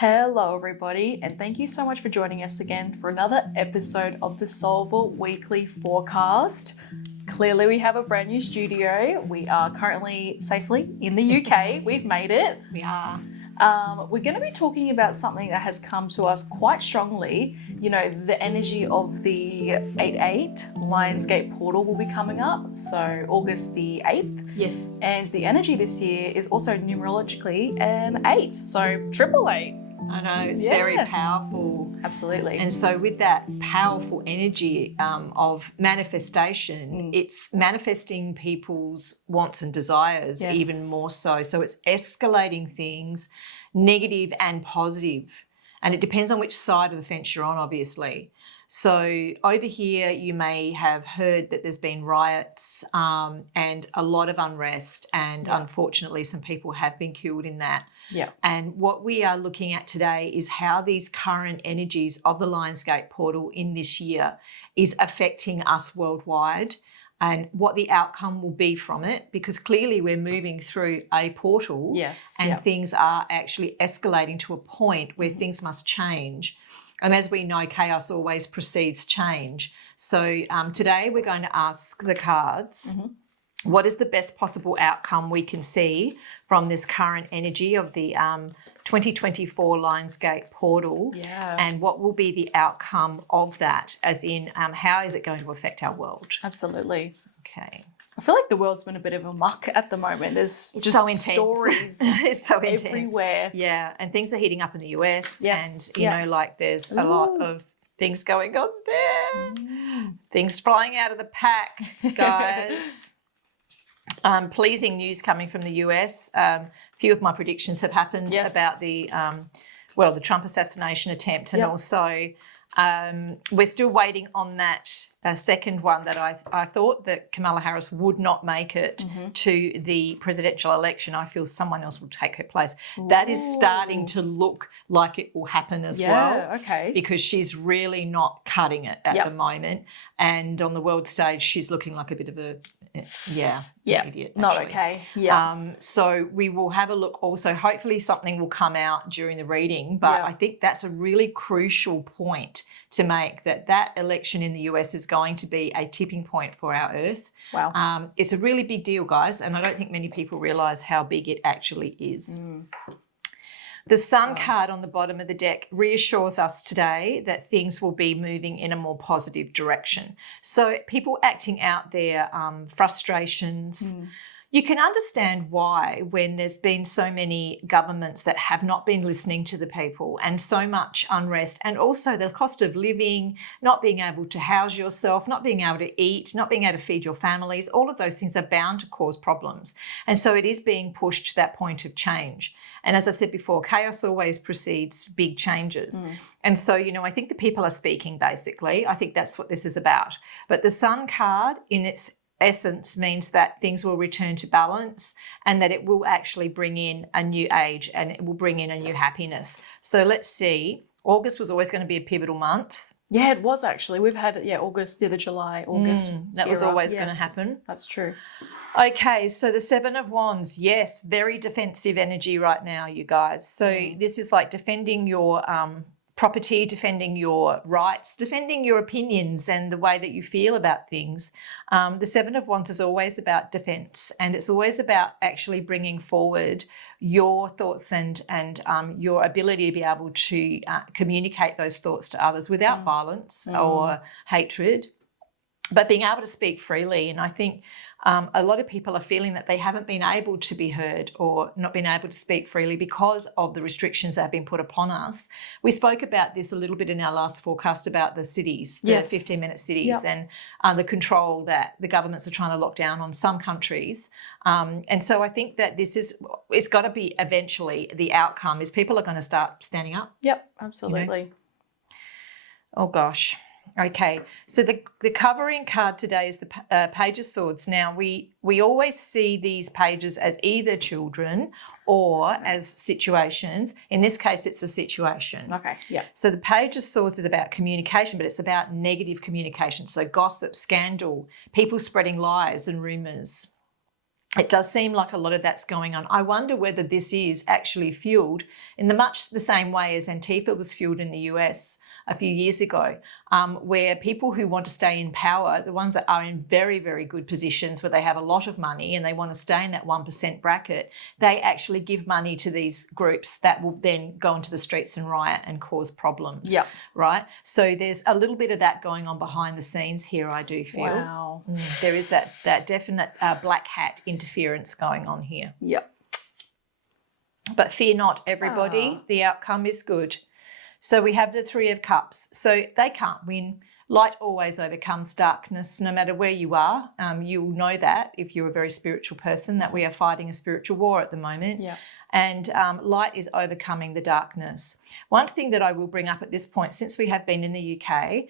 Hello everybody, and thank you so much for joining us again for another episode of the Soulver Weekly Forecast. Clearly we have a brand new studio. We are currently safely in the UK. We've made it. We are. We're going to be talking about something that has come to us quite strongly. You know, the energy of the 8/8 Lionsgate portal will be coming up, so August the 8th. Yes. And the energy this year is also numerologically an 8, so triple 8. I know, it's very powerful. Absolutely. And so with that powerful energy of manifestation, it's manifesting people's wants and desires even more so. So it's escalating things, negative and positive. And it depends on which side of the fence you're on, obviously. So over here, you may have heard that there's been riots and a lot of unrest, and unfortunately some people have been killed in that. Yeah. And what we are looking at today is how these current energies of the Lionsgate portal in this year is affecting us worldwide and what the outcome will be from it, because clearly we're moving through a portal and things are actually escalating to a point where things must change. And as we know, chaos always precedes change. So today we're going to ask the cards, what is the best possible outcome we can see from this current energy of the 2024 Lionsgate portal? Yeah. And what will be the outcome of that, as in how is it going to affect our world? Absolutely. Okay. I feel like the world's been a bit of a muck at the moment. There's just so intense. Stories it's so intense. everywhere. Yeah, and things are heating up in the US. Yes. And, you know, like there's a lot of things going on there. Things flying out of the pack, guys. Pleasing news coming from the US. A few of my predictions have happened about the Trump assassination attempt, and also we're still waiting on that second one that I thought that Kamala Harris would not make it to the presidential election. I feel someone else will take her place. Ooh. That is starting to look like it will happen as well. Okay. Because she's really not cutting it at the moment. And on the world stage, she's looking like a bit of a an idiot. Not actually. okay. Yeah. So we will have a look also. Hopefully something will come out during the reading, but I think that's a really crucial point to make, that election in the US is going to be a tipping point for our Earth. Wow. It's a really big deal, guys, and I don't think many people realise how big it actually is. The Sun card on the bottom of the deck reassures us today that things will be moving in a more positive direction. So people acting out their frustrations, you can understand why when there's been so many governments that have not been listening to the people and so much unrest, and also the cost of living, not being able to house yourself, not being able to eat, not being able to feed your families, all of those things are bound to cause problems. And so it is being pushed to that point of change. And as I said before, chaos always precedes big changes. And so, you know, I think the people are speaking basically. I think that's what this is about. But the Sun card in its essence means that things will return to balance and that it will actually bring in a new age and it will bring in a new happiness. So let's see. August was always going to be a pivotal month. Yeah, it was actually. We've had, August, the July, August. That was always going to happen. That's true. Okay, so the Seven of Wands, yes, very defensive energy right now, you guys. So this is like defending your property, defending your rights, defending your opinions and the way that you feel about things. The Seven of Wands is always about defense, and it's always about actually bringing forward your thoughts and your ability to be able to communicate those thoughts to others without violence or hatred, but being able to speak freely. And I think a lot of people are feeling that they haven't been able to be heard or not been able to speak freely because of the restrictions that have been put upon us. We spoke about this a little bit in our last forecast about the cities, the 15-minute cities, and the control that the governments are trying to lock down on some countries. And so I think that it's got to be eventually the outcome is people are going to start standing up. Yep, absolutely. You know? Oh, gosh. Okay, so the covering card today is the Page of Swords. Now, we always see these pages as either children or as situations. In this case, it's a situation. Okay, yeah. So the Page of Swords is about communication, but it's about negative communication. So gossip, scandal, people spreading lies and rumours. it does seem like a lot of that's going on. I wonder whether this is actually fueled in much the same way as Antifa was fueled in the US a few years ago, where people who want to stay in power, the ones that are in very, very good positions where they have a lot of money and they want to stay in that 1% bracket, they actually give money to these groups that will then go into the streets and riot and cause problems. Yeah. Right? So there's a little bit of that going on behind the scenes here, I do feel. Wow. There is that definite black hat interference going on here. Yep. But fear not, everybody. The outcome is good. So we have the Three of Cups. So they can't win. Light always overcomes darkness, no matter where you are. You'll know that if you're a very spiritual person, that we are fighting a spiritual war at the moment. Yeah. And light is overcoming the darkness. One thing that I will bring up at this point, since we have been in the UK,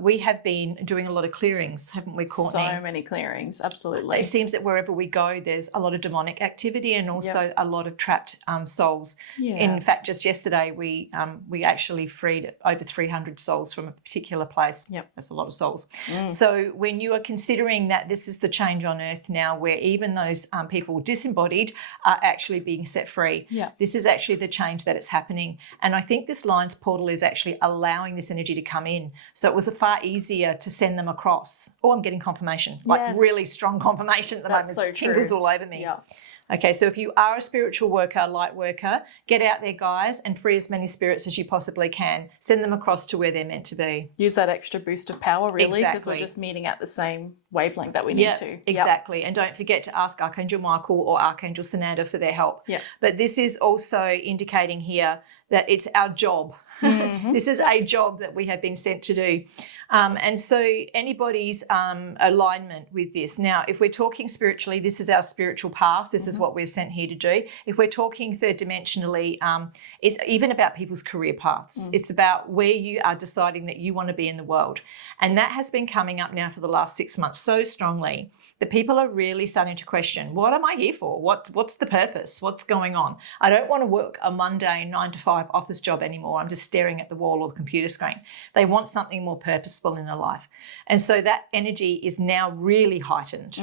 we have been doing a lot of clearings, haven't we, Courtney? So many clearings, absolutely. It seems that wherever we go, there's a lot of demonic activity and also a lot of trapped souls. Yeah. In fact, just yesterday, we actually freed over 300 souls from a particular place. Yep. That's a lot of souls. So when you are considering that this is the change on earth now, where even those people disembodied are actually being set free, this is actually the change that it's happening. And I think this Lion's portal is actually allowing this energy to come in. So it was far easier to send them across. Oh, I'm getting confirmation, like really strong confirmation at the moment. So tingles all over me. Yeah. Okay, so if you are a spiritual worker, light worker, get out there, guys, and free as many spirits as you possibly can. Send them across to where they're meant to be. Use that extra boost of power, really, because we're just meeting at the same wavelength that we need to. Exactly. And don't forget to ask Archangel Michael or Archangel Sananda for their help. Yeah. But this is also indicating here that it's our job. This is a job that we have been sent to do. And so anybody's alignment with this. Now, if we're talking spiritually, this is our spiritual path. This is what we're sent here to do. If we're talking third dimensionally, it's even about people's career paths. It's about where you are deciding that you want to be in the world. And that has been coming up now for the last 6 months so strongly that people are really starting to question, what am I here for? What's the purpose? What's going on? I don't want to work a mundane 9-to-5 office job anymore. I'm just staring at the wall or the computer screen. They want something more purposeful in their life. And so that energy is now really heightened.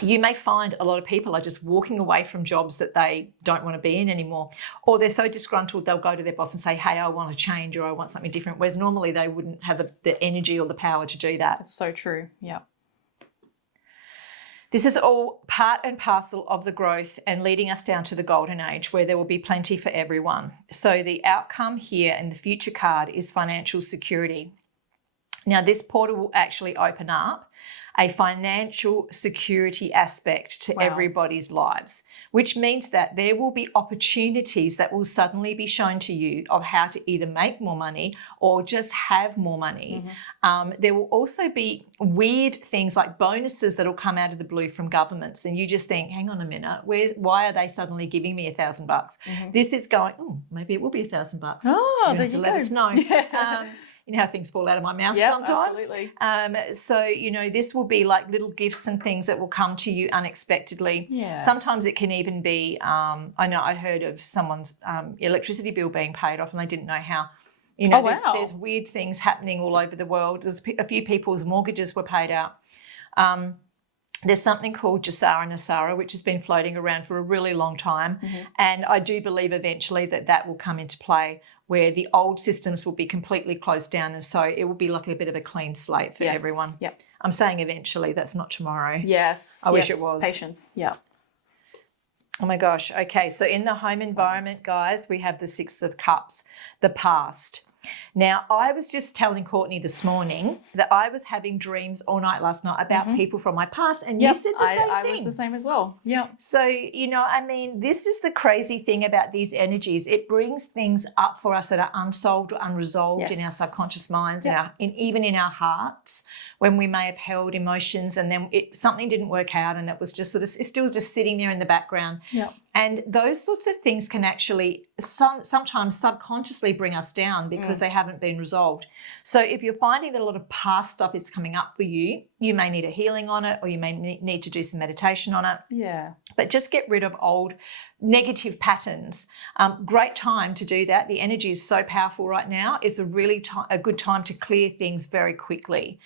You may find a lot of people are just walking away from jobs that they don't want to be in anymore, or they're so disgruntled they'll go to their boss and say, hey, I want to change or I want something different, whereas normally they wouldn't have the energy or the power to do that. That's so true. Yeah. This is all part and parcel of the growth and leading us down to the golden age where there will be plenty for everyone. So the outcome here in the future card is financial security. Now, this portal will actually open up a financial security aspect to everybody's lives, which means that there will be opportunities that will suddenly be shown to you of how to either make more money or just have more money. There will also be weird things like bonuses that will come out of the blue from governments, and you just think, hang on a minute, why are they suddenly giving me $1,000? This is going, maybe it will be $1,000. Oh, there you let us know. You know how things fall out of my mouth sometimes. Absolutely. So, this will be like little gifts and things that will come to you unexpectedly. Yeah. Sometimes it can even be, I know I heard of someone's electricity bill being paid off and they didn't know how. There's weird things happening all over the world. There's a few people's mortgages were paid out. There's something called Jasara Nasara, which has been floating around for a really long time. And I do believe eventually that will come into play, where the old systems will be completely closed down, and so it will be like a bit of a clean slate for everyone. Yep. I'm saying eventually, that's not tomorrow. Yes. I wish it was. Patience. Yeah. Oh my gosh. Okay, so in the home environment, guys, we have the Six of Cups, the past. Now, I was just telling Courtney this morning that I was having dreams all night last night about people from my past, and you said the same thing. I was the same as well. Yeah. So, this is the crazy thing about these energies. It brings things up for us that are unsolved or unresolved in our subconscious minds, even in our hearts, when we may have held emotions and then something didn't work out and it was just it's still just sitting there in the background. Yeah. And those sorts of things can actually sometimes subconsciously bring us down because they haven't been resolved. So if you're finding that a lot of past stuff is coming up for you, you may need a healing on it, or you may need to do some meditation on it. Yeah. But just get rid of old negative patterns. Great time to do that. The energy is so powerful right now. It's a really a good time to clear things very quickly.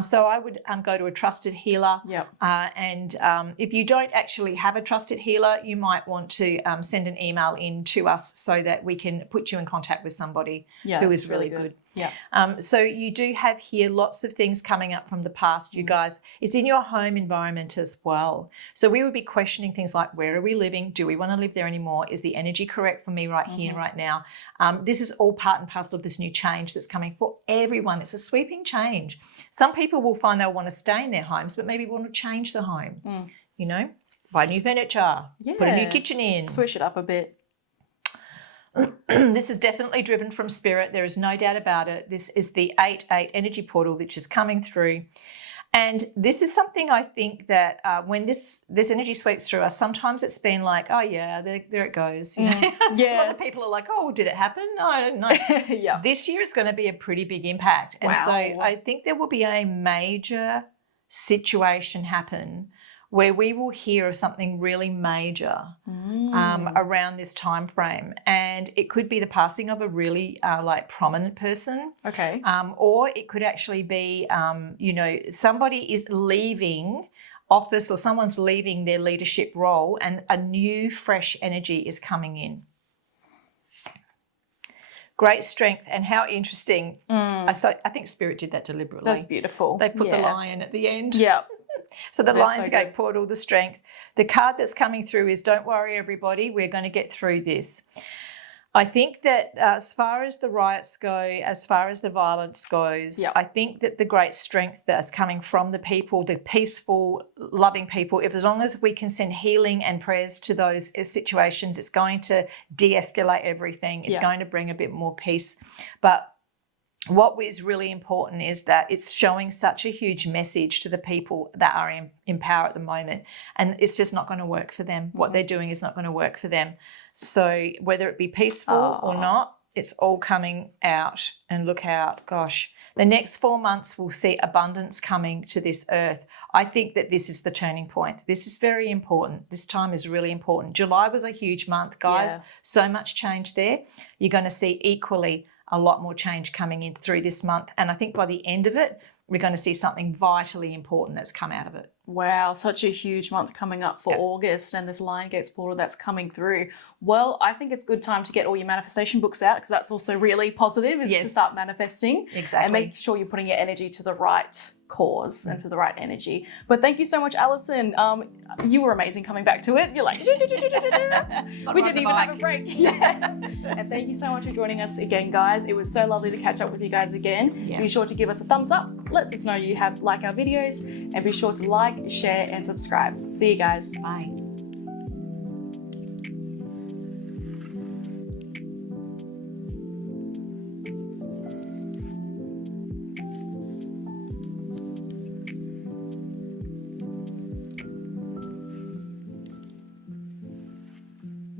So I would go to a trusted healer. Yep. And if you don't actually have a trusted healer, you might want to send an email in to us so that we can put you in contact with somebody who is really good. Yeah. So you do have here lots of things coming up from the past, you guys. It's in your home environment as well. So we would be questioning things like, where are we living? Do we want to live there anymore? Is the energy correct for me right here, right now? This is all part and parcel of this new change that's coming for everyone. It's a sweeping change. Some people will find they'll want to stay in their homes, but maybe want to change the home, you know, buy new furniture, put a new kitchen in. Switch it up a bit. This is definitely driven from spirit. There is no doubt about it. This is the 8-8 energy portal, which is coming through. And this is something I think that when this energy sweeps through us, sometimes it's been like, oh, yeah, there it goes. You know? Yeah. A lot of people are like, oh, did it happen? No, I don't know. Yeah. This year is going to be a pretty big impact. And so I think there will be a major situation happen where we will hear of something really major around this time frame. And it could be the passing of a really prominent person. Okay. Or it could actually be, somebody is leaving office, or someone's leaving their leadership role, and a new fresh energy is coming in. Great strength. And how interesting. So I think Spirit did that deliberately. That's beautiful. They put the lion at the end. Yeah. So the Lionsgate portal, the strength. The card that's coming through is, don't worry, everybody, we're going to get through this. I think that as far as the riots go, as far as the violence goes, I think that the great strength that's coming from the people, the peaceful, loving people, as long as we can send healing and prayers to those situations, it's going to de-escalate everything. It's going to bring a bit more peace. But what is really important is that it's showing such a huge message to the people that are in power at the moment, and it's just not going to work for them. What they're doing is not going to work for them. So whether it be peaceful or not, it's all coming out. And look out, gosh, the next 4 months will see abundance coming to this earth. I think that this is the turning point. This is very important. This time is really important. July was a huge month, guys. Yeah. So much change there. You're going to see equally a lot more change coming in through this month. And I think by the end of it, we're going to see something vitally important that's come out of it. Wow, such a huge month coming up for August, and this Lionsgate portal that's coming through. Well, I think it's a good time to get all your manifestation books out, because that's also really positive, is to start manifesting. Exactly. And make sure you're putting your energy to the right cause and for the right energy. But thank you so much, Alison. You were amazing coming back to it. You're like, we didn't even have a break. And thank you so much for joining us again, guys. It was so lovely to catch up with you guys again. Be sure to give us a thumbs up. Lets us know you have liked our videos, and be sure to like, share, and subscribe. See you guys. Bye.